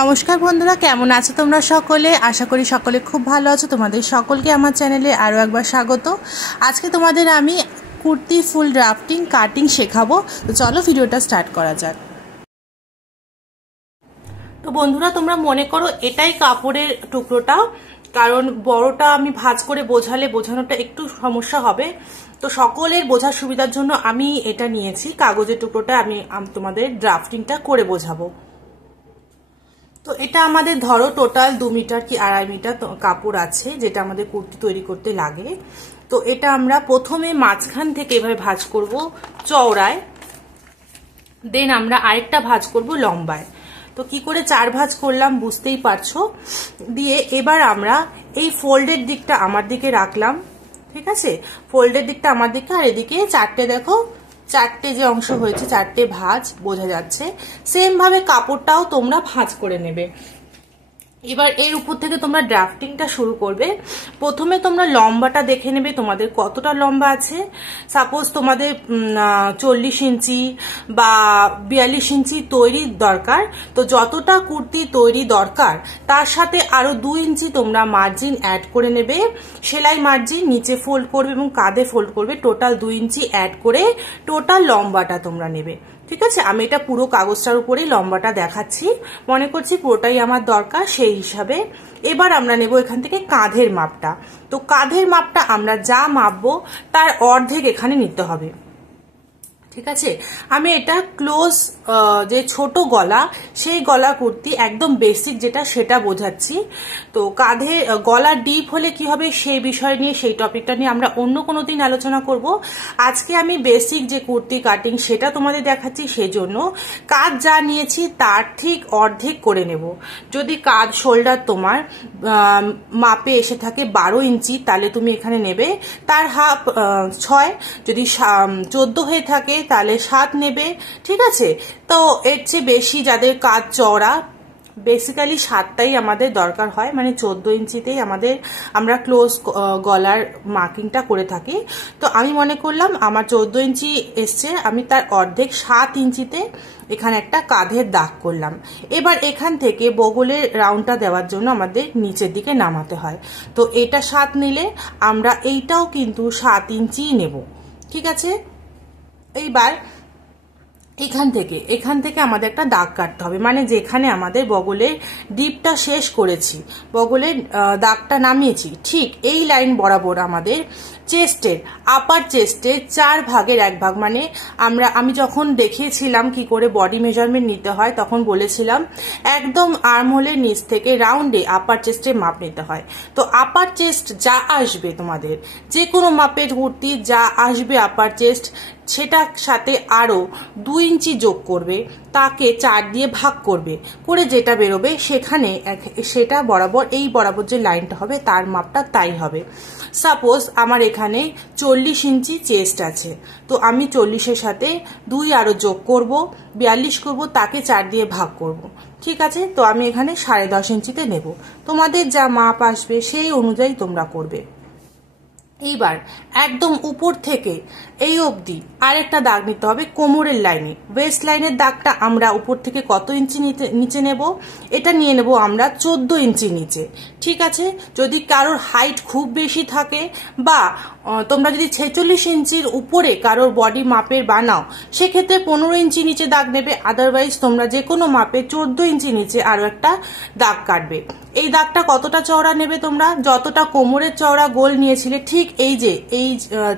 নমস্কার বন্ধুরা, কেমন আছো তোমরা সকলে? আশা করি সকলে খুব ভালো আছো। তোমাদের সকলকে আমার চ্যানেলে আরও একবার স্বাগত। আজকে তোমাদের আমি কুর্তি ফুল ড্রাফটিং কাটিং শেখাবো। তো চলো ভিডিওটা স্টার্ট করা যাক। তো বন্ধুরা, তোমরা মনে করো এটাই কাপড়ের টুকরোটা, কারণ বড়টা আমি ভাঁজ করে বোঝানোটা একটু সমস্যা হবে। তো সকলের বোঝার সুবিধার জন্য আমি এটা নিয়েছি, কাগজের টুকরোটা আমি তোমাদের ড্রাফটিংটা করে বোঝাবো। তো এটা আমাদের ধরো টোটাল 2 মিটার কি 2.5 মিটার কাপড় আছে, যেটা আমাদের কুর্তি তৈরি করতে লাগে। তো এটা আমরা প্রথমে মাঝখান থেকে এভাবে ভাঁজ করব চওড়ায়, দেন আমরা আরেকটা ভাঁজ করব লম্বায়। তো কি করে 4 ভাঁজ করলাম বুঝতেই পারছো। দিয়ে এবার আমরা এই ফোল্ডের দিকটা আমার দিকে রাখলাম, ঠিক আছে? ফোল্ডের দিকটা আমার দিকে, আর এদিকে চারটে, দেখো চারটে যে অংশ হয়েছে, চারটে ভাঁজ বোঝা যাচ্ছে। সেম ভাবে কাপড়টাও তোমরা ভাঁজ করে নেবে। এবার এর উপর থেকে তোমরা ড্রাফটিংটা শুরু করবে। প্রথমে তোমরা লম্বাটা দেখে নেবে তোমাদের কতটা লম্বা আছে। সাপোজ তোমাদের 40 ইঞ্চি বা 42 ইঞ্চি তৈরি দরকার। তো যতটা কুর্তি তৈরি দরকার তার সাথে আরো 2 ইঞ্চি তোমরা মার্জিন অ্যাড করে নেবে। সেলাই মার্জিন নিচে ফোল্ড করবে এবং কাঁধে ফোল্ড করবে, টোটাল 2 ইঞ্চি অ্যাড করে টোটাল লম্বাটা তোমরা নেবে, ঠিক আছে? আমি এটা পুরো কাগজটার উপরেই লম্বাটা দেখাচ্ছি, মনে করছি পুরোটাই আমার দরকার, সেই হিসাবে। এবার আমরা নেব এখান থেকে কাঁধের মাপটা। তো কাঁধের মাপটা আমরা যা মাপবো তার অর্ধেক এখানে নিতে হবে, ঠিক আছে? আমি এটা ক্লোজ যে ছোট গলা, সেই গলা কুর্তি একদম বেসিক যেটা, সেটা বোঝাচ্ছি। তো কাঁধে গলা ডিপ হলে কি হবে সেই বিষয় নিয়ে, সেই টপিকটা নিয়ে আমরা অন্য কোনো দিন আলোচনা করব। আজকে আমি বেসিক যে কুর্তি কাটিং সেটা তোমাদের দেখাচ্ছি, সেজন্য কাঁধ যা নিয়েছি তার ঠিক অর্ধেক করে নেব। যদি কাঁধ শোল্ডার তোমার মাপে এসে থাকে 12 ইঞ্চি, তাহলে তুমি এখানে নেবে তার হাফ 6। যদি 14 হয়ে থাকে তাহলে 7 নেবে, ঠিক আছে? তো এর চেয়ে বেশি যাদের কাঁধ চওড়া, বেসিক্যালি 7টাই আমাদের দরকার হয়, মানে 14 ইঞ্চিতেই আমরা ক্লোজ গলার মার্কিংটা করে থাকি। তো আমি মনে করলাম আমার 14 ইঞ্চি এসছে, আমি তার অর্ধেক 7 ইঞ্চিতে এখানে একটা কাঁধের দাগ করলাম। এবার এখান থেকে বগলের রাউন্ডটা দেওয়ার জন্য আমাদের নিচের দিকে নামাতে হয়। তো এটা 7 নিলে আমরা এইটাও কিন্তু 7 ইঞ্চি নেব, ঠিক আছে? এইবার এখান থেকে আমাদের একটা দাগ কাটতে হবে, মানে যেখানে আমাদের বগলের ডিপটা শেষ করেছি, বগলের দাগটা নামিয়েছি, ঠিক এই লাইন বরাবর আমাদের চেস্টের, আপার চেস্টের 4 ভাগের 1 ভাগ, মানে আমি যখন দেখিয়েছিলাম কি করে বডি মেজারমেন্ট নিতে হয়, তখন বলেছিলাম একদম আর্মহোলের নিচ থেকে রাউন্ডে আপার চেস্টের মাপ নিতে হয়। তো আপার চেস্ট যা আসবে, তোমাদের যে কোনো মাপের কুর্তি যা আসবে আপার চেস্ট, সেটার সাথে আরো 2 ইঞ্চি যোগ করবে, তাকে 4 দিয়ে ভাগ করবে, করে যেটা বেরোবে সেটা বরাবর, এই বরাবর যে লাইনটা হবে তার মাপটা তাই হবে। সাপোজ আমার এখানে 40 ইঞ্চি চেস্ট আছে, তো আমি 40-এর সাথে 2 আরো যোগ করব, 42 করব, তাকে 4 দিয়ে ভাগ করব, ঠিক আছে? তো আমি এখানে 10.5 ইঞ্চিতে নেব। তোমাদের যা মাপ আসবে সেই অনুযায়ী তোমরা করবে। এইবার একদম উপর থেকে এই অবধি আরেকটা দাগ নিতে হবে কোমরের লাইনে। ওয়েস্ট লাইনের দাগটা আমরা উপর থেকে কত ইঞ্চি নিচে নেব? এটা নিয়ে নেব আমরা 14 ইঞ্চি নিচে, ঠিক আছে? যদি কারোর হাইট খুব বেশি থাকে, বা তোমরা যদি 46 ইঞ্চির উপরে কারোর বডি মাপের বানাও, সেক্ষেত্রে 15 ইঞ্চি নিচে দাগ নেবে। আদারওয়াইজ তোমরা যে কোনো মাপে 14 ইঞ্চি নিচে আরো একটা দাগ কাটবে। এই দাগটা কতটা চওড়া নেবে? তোমরা যতটা কোমরের চওড়া গোল নিয়েছিলে, ঠিক এই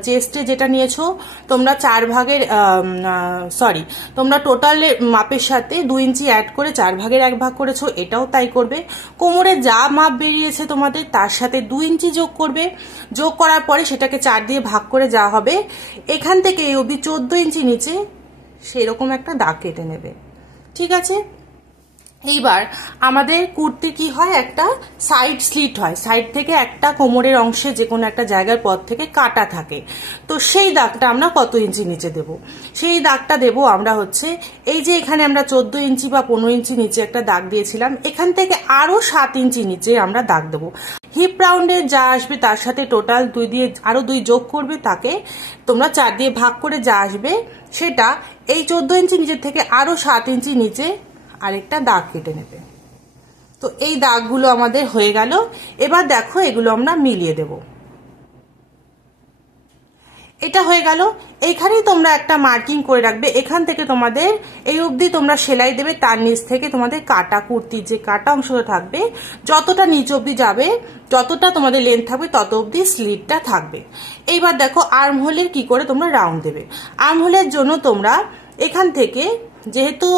চেস্টে যেটা নিয়েছো তোমরা 4 ভাগের তোমরা টোটালের মাপের সাথে 2 ইঞ্চি অ্যাড করে 4 ভাগের 1 ভাগ করেছো, এটাও তাই করবে। কোমরে যা মাপ বেরিয়েছে তোমাদের তার সাথে 2 ইঞ্চি যোগ করবে, যোগ করার পরে সেটাকে 4 দিয়ে ভাগ করে যা হবে, এখান থেকে এই অবধি 14 ইঞ্চি নিচে সেরকম একটা দাগ কেটে নেবে, ঠিক আছে? এইবার আমাদের কুর্তি কি হয়, একটা সাইড স্লিট হয়, সাইড থেকে একটা কোমরের অংশে যে কোনো একটা জায়গার পর থেকে কাটা থাকে। তো সেই দাগটা আমরা কত ইঞ্চি নিচে দেব? সেই দাগটা দেব আমরা হচ্ছে এই যে এখানে আমরা 14 ইঞ্চি বা 15 ইঞ্চি নিচে একটা দাগ দিয়েছিলাম, এখান থেকে আরো 7 ইঞ্চি নিচে আমরা দাগ দেবো। হিপ রাউন্ডে যা আসবে তার সাথে টোটাল 2 দিয়ে আরো 2 যোগ করবে, তাকে তোমরা 4 দিয়ে ভাগ করে যা আসবে সেটা এই 14 ইঞ্চি নিচের থেকে আরো 7 ইঞ্চি নিচে আরেকটা দাগ কেটে নেবে। তো এই দাগগুলো আমাদের হয়ে গেল। এবার দেখো এগুলো আমরা মিলিয়ে দেব। এটা হয়ে গেল। এইখানেই তোমরা একটা মার্কিং করে রাখবে, এখান থেকে তোমাদের এই অবধি তোমরা সেলাই দেবে, তার নিচ থেকে তোমাদের কাটা কুর্তির যে কাটা অংশটা থাকবে যতটা নিচ অবধি যাবে, যতটা তোমাদের লেন্থ থাকবে তত অবধি স্লিটটা থাকবে। এইবার দেখো আর্ম হোলের কি করে তোমরা রাউন্ড দেবে। আর্ম হোলের জন্য তোমরা এখান থেকে, যেহেতু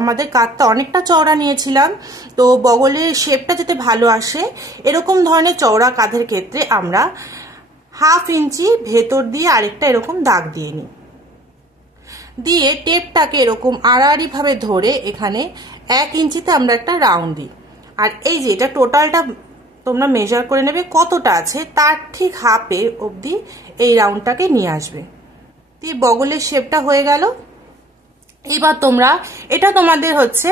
আমাদের কাঁধটা অনেকটা চওড়া নিয়েছিলাম, তো বগলের শেপটা যাতে ভালো আসে এরকম ধরনের চওড়া কাঁধের ক্ষেত্রে আমরা 1/2 ইঞ্চি ভেতর দিয়ে আরেকটা এরকম দাগ দিয়ে নিই, দিয়ে টেপটাকে এরকম আড়াআড়ি ভাবে ধরে এখানে 1 ইঞ্চিতে আমরা একটা রাউন্ড দিই। আর এই যে এটা টোটালটা তোমরা মেজার করে নেবে কতটা আছে, তার ঠিক 1/2 অবধি এই রাউন্ডটাকে নিয়ে আসবে। দিয়ে বগলের শেপটা হয়ে গেল। এবার তোমরা, এটা তোমাদের হচ্ছে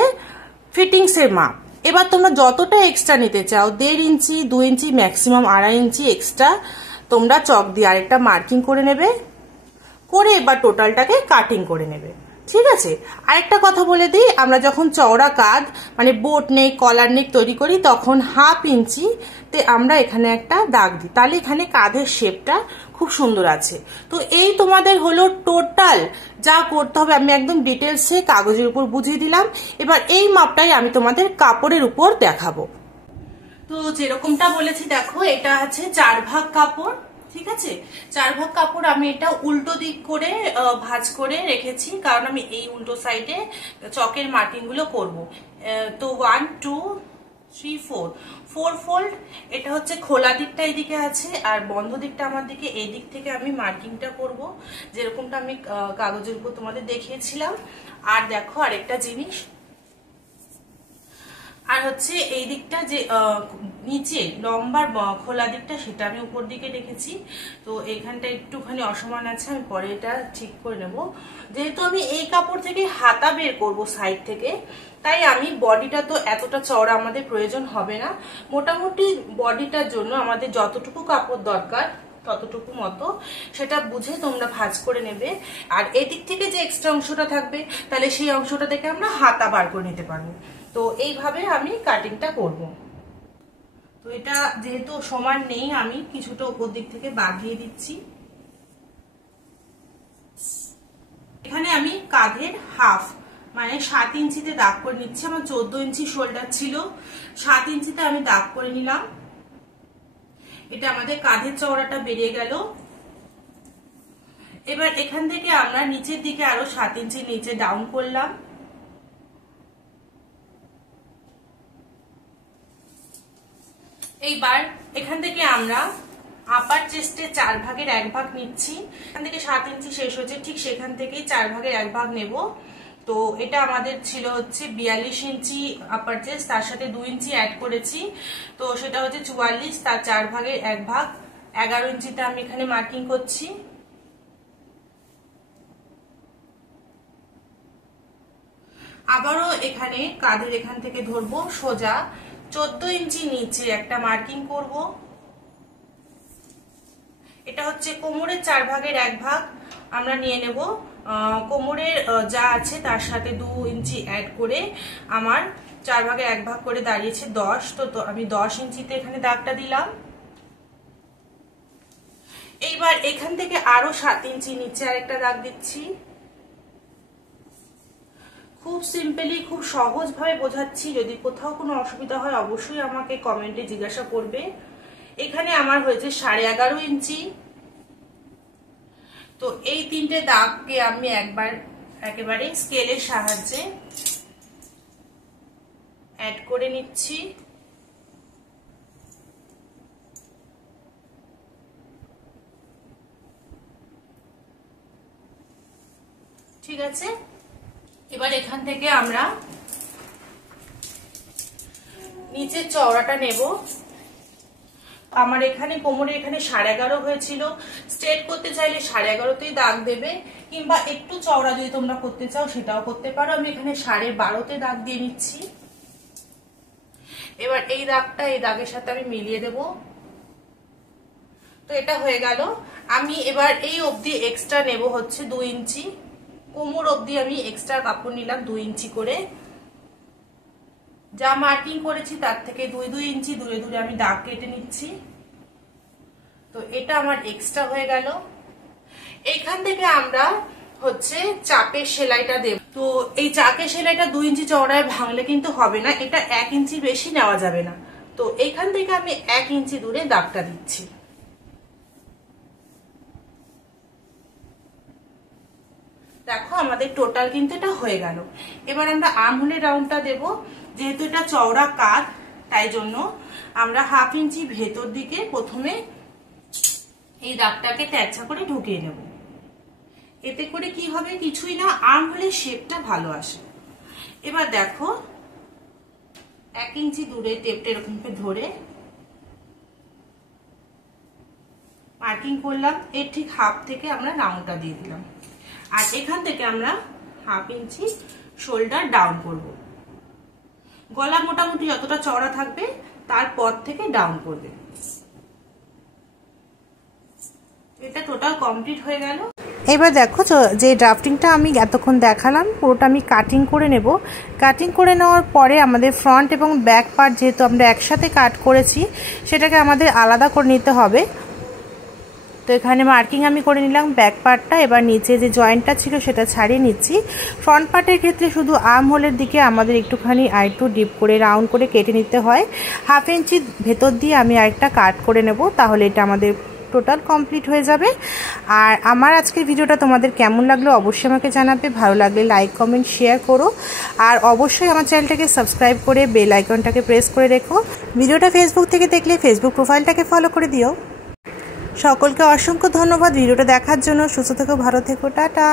ফিটিংসের মাপ। এবার তোমরা যতটা এক্সট্রা নিতে চাও, 1.5 ইঞ্চি 2 ইঞ্চি ম্যাক্সিমাম 2.5 ইঞ্চি এক্সট্রা তোমরা চক দিয়ে আরেকটা মার্কিং করে নেবে, করে এবার টোটালটাকে কাটিং করে নেবে। ঠিক আছে। আরেকটা কথা বলে দিই, আমরা যখন চওড়া কাঁধ মানে বোট নেক কলার নেক তৈরি করি তখন 1/2 ইঞ্চিতে আমরা এখানে একটা দাগ দিই, তাহলে এখানে কাঁধের শেপটা খুব সুন্দর আছে। তো এই তোমাদের হলো টোটাল যা করতে হবে, আমি একদম ডিটেলসে কাগজের উপর বুঝিয়ে দিলাম। এবার এই মাপটাই আমি তোমাদের কাপড়ের উপর দেখাবো। তো যেরকমটা বলেছি দেখো, এটা আছে 4 ভাগ কাপড়। ঠিক আছে, 4 ভাগ কাপড় আমি এটা উল্টো দিক করে ভাঁজ করে রেখেছি, কারণ আমি এই উল্টো সাইডে চকের মার্কিং গুলো করবো। তো 1 2 3 4 ফোল্ড। এটা হচ্ছে খোলা দিকটা এইদিকে আছে, আর বন্ধ দিকটা আমার দিকে, এই দিক থেকে আমি মার্কিংটা করব যেরকমটা আমি কাগজের উপর তোমাদের দেখিয়েছিলাম। আর দেখো আরেকটা জিনিস, আর হচ্ছে এই দিকটা যে নিচে লম্বার খোলা দিকটা সেটা আমি উপর দিকে রেখেছি। তো এখানটা একটুখানি অসমান আছে, আমি পরে এটা ঠিক করে নেব। যেহেতু আমি এই কাপড় থেকে হাতা বের করব সাইড থেকে, তাই আমি বডিটা তো এতটা চওড়া আমাদের প্রয়োজন হবে না। মোটামুটি বডিটার জন্য আমাদের যতটুকু কাপড় দরকার ততটুকু মতো সেটা বুঝে তোমরা ভাঁজ করে নেবে। আর এদিক থেকে যে এক্সট্রা অংশটা থাকবে তাহলে সেই অংশটা থেকে আমরা হাতা বার করে নিতে পারবো। তো এইভাবে আমি কাটিংটা করব। তো এটা যেহেতু সমান নেই, আমি কিছুটা উপর দিক থেকে বাগিয়ে দিচ্ছি। এখানে আমি কাঁধের হাফ মানে 7 ইঞ্চিতে দাগ করে নিচ্ছি। আমার 14 ইঞ্চি শোল্ডার ছিল, 7 ইঞ্চিতে আমি দাগ করে নিলাম। এটা আমাদের কাঁধের চওড়াটা বেরিয়ে গেল। এবার এখান থেকে আমরা নিচের দিকে আরো 7 ইঞ্চি নিচে ডাউন করলাম। এইবার এখান থেকে আমরা আপার চেস্টে 4 ভাগের 1 ভাগ নিচ্ছি। এখান থেকে 7 ইঞ্চি শেষ হচ্ছে, ঠিক সেখান থেকেই 4 ভাগের 1 ভাগ নেব। তো এটা আমাদের ছিল হচ্ছে 42 ইঞ্চি আপার চেস্ট, তার সাথে 2 ইঞ্চি অ্যাড করেছি, তো সেটা হচ্ছে 44, তার 4 ভাগের 1 ভাগ 11 ইঞ্চিতে আমি এখানে মার্কিং করছি। আবারও এখানে কাঁধের এখান থেকে ধরবো সোজা 14 ইঞ্চি নিচে একটা মার্কিং করব। এটা হচ্ছে কোমরের 4 ভাগের 1 ভাগ আমরা নিয়ে নেব। কোমরের যা আছে তার সাথে 2 ইঞ্চি অ্যাড করে আমার 4 ভাগের 1 ভাগ করে দাঁড়িয়েছে 10। তো আমি 10 ইঞ্চিতে এখানে দাগটা দিলাম। এইবার এখান থেকে আরো 7 ইঞ্চি নিচে আরেকটা দাগ দিচ্ছি। খুব সিম্পলি, খুব সহজ ভাবে বোঝাচ্ছি, যদি কোথাও কোনো অসুবিধা হয় অবশ্যই আমাকে কমেন্টে জিজ্ঞাসা করবে। এখানে আমার হয়েছে 11.5 ইঞ্চি। তো এই 3টে দাগকে আমি একবার একেবারে স্কেলের সাহায্যে অ্যাড করে নিচ্ছি। ঠিক আছে, এবার এখান থেকে আমরা নিচের চওড়াটা নেব। আমার এখানে কোমরে এখানে 11.5 হয়েছিল, স্ট্রেট করতে চাইলে 11.5তেই দাগ দেবে, কিংবা একটু চওড়া যদি তোমরা করতে চাও সেটাও করতে পারো। আমি এখানে 12.5তে দাগ দিয়ে নিচ্ছি। এবার এই দাগটা এই দাগের সাথে আমি মিলিয়ে দেব। তো এটা হয়ে গেল। আমি এবার এই অবধি এক্সট্রা নেব হচ্ছে 2 ইঞ্চি। কোমর অবধি আমি এক্সট্রা কাপড় নিলাম 2 ইঞ্চি করে। যা মার্কিং করেছি তার থেকে 2 ইঞ্চি দূরে দূরে আমি দাগ কেটে নিচ্ছি। তো এটা আমার এক্সট্রা হয়ে গেল। এইখান থেকে আমরা হচ্ছে চাপের সেলাইটা দেব। তো এই চাপের সেলাইটা 2 ইঞ্চি চওড়ায় ভাঙলে কিন্তু হবে না, এটা 1 ইঞ্চি বেশি নেওয়া যাবে না। তো এইখান থেকে আমি 1 ইঞ্চি দূরে দাগটা দিচ্ছি। দেখো আমাদের টোটাল কিন্তু এটা হয়ে গেল। এবার আমরা আর্মহোলের রাউন্ডটা দেব। যেহেতু এটা চওড়া কাঁধ, তাই জন্য আমরা 1/2 ইঞ্চি ভেতর দিকে প্রথমে এই দাগটাকে তেরছা করে ঢুকিয়ে নেব। এতে করে কি হবে, কিছুই না, আর্মহোলের শেপটা ভালো আসে। এবার দেখো 1 ইঞ্চি দূরে টেপটা এরকম ধরে মার্কিং করলাম। এর ঠিক হাফ থেকে আমরা রাউন্ডটা দিয়ে দিলাম। আর এখান থেকে আমরা 1/2 ইঞ্চি শোল্ডার ডাউন করব। গলা মোটামুটি যতটা চওড়া থাকবে তারপর থেকে ডাউন করবে। এটা টোটাল কমপ্লিট হয়ে গেল। এবার দেখো যে ড্রাফটিংটা আমি এতক্ষণ দেখালাম পুরোটা আমি কাটিং করে নেব। কাটিং করে নেওয়ার পরে আমাদের ফ্রন্ট এবং ব্যাক পার্ট যেহেতু আমরা একসাথে কাট করেছি সেটাকে আমাদের আলাদা করে নিতে হবে। তো এখানে মার্কিং আমি করে নিলাম ব্যাক পার্টটা। এবার নিচে যে জয়েন্টটা ছিল সেটা ছাড়িয়ে নিচ্ছি। ফ্রন্ট পার্টের ক্ষেত্রে শুধু আর্ম হোলের দিকে আমাদের একটুখানি আরেকটু ডিপ করে রাউন্ড করে কেটে নিতে হয়। 1/2 ইঞ্চি ভেতর দিয়ে আমি আরেকটা কাট করে নেব, তাহলে এটা আমাদের টোটাল কমপ্লিট হয়ে যাবে। আর আমার আজকের ভিডিওটা তোমাদের কেমন লাগলো অবশ্যই আমাকে জানাবে। ভালো লাগলে লাইক কমেন্ট শেয়ার করো। আর অবশ্যই আমার চ্যানেলটাকে সাবস্ক্রাইব করে বেল আইকনটাকে প্রেস করে রেখো। ভিডিওটা ফেসবুক থেকে দেখলে ফেসবুক প্রোফাইলটাকে ফলো করে দিও। সকলকে অসংখ্য ধন্যবাদ ভিডিওটা দেখার জন্য। সুস্থ থেকো, ভালো থেকো, টাটা।